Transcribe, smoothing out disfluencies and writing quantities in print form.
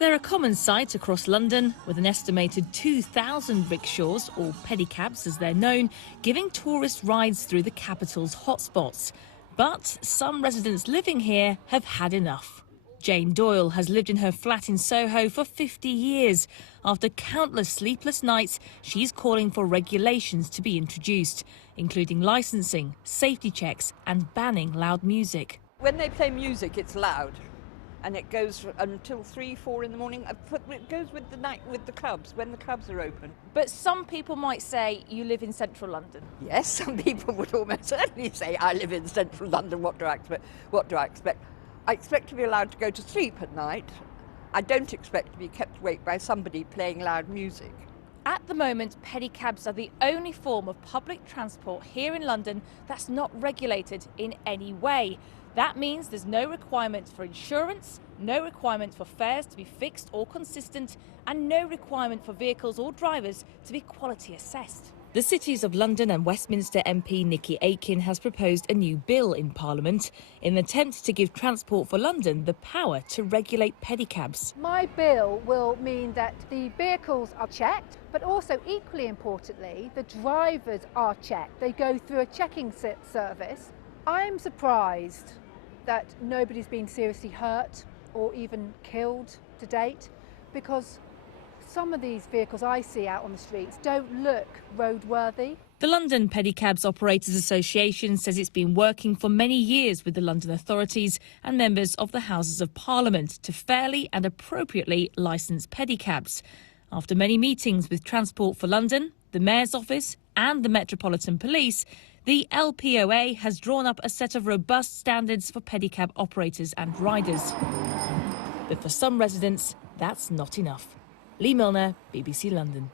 They're a common sight across London, with an estimated 2,000 rickshaws, or pedicabs as they're known, giving tourists rides through the capital's hotspots. But some residents living here have had enough. Jane Doyle has lived in her flat in Soho for 50 years. After countless sleepless nights, she's calling for regulations to be introduced, including licensing, safety checks and banning loud music. When they play music, it's loud. And it goes until 3, 4 in the morning. It goes with the night, with the clubs, when the clubs are open. But some people might say you live in central London. Yes, some people would almost certainly say I live in central London. What do I expect? What do I expect? I expect to be allowed to go to sleep at night. I don't expect to be kept awake by somebody playing loud music. At the moment, pedicabs are the only form of public transport here in London that's not regulated in any way. That means there's no requirement for insurance, no requirement for fares to be fixed or consistent, and no requirement for vehicles or drivers to be quality assessed. The cities of London and Westminster MP Nickie Aiken has proposed a new bill in Parliament in an attempt to give Transport for London the power to regulate pedicabs. My bill will mean that the vehicles are checked, but also equally importantly, the drivers are checked. They go through a checking service. I'm surprised that nobody's been seriously hurt or even killed to date, because some of these vehicles I see out on the streets don't look roadworthy. The London Pedicabs Operators Association says it's been working for many years with the London authorities and members of the Houses of Parliament to fairly and appropriately licence pedicabs. After many meetings with Transport for London, the Mayor's Office and the Metropolitan Police, the LPOA has drawn up a set of robust standards for pedicab operators and riders. But for some residents, that's not enough. Lee Milner, BBC London.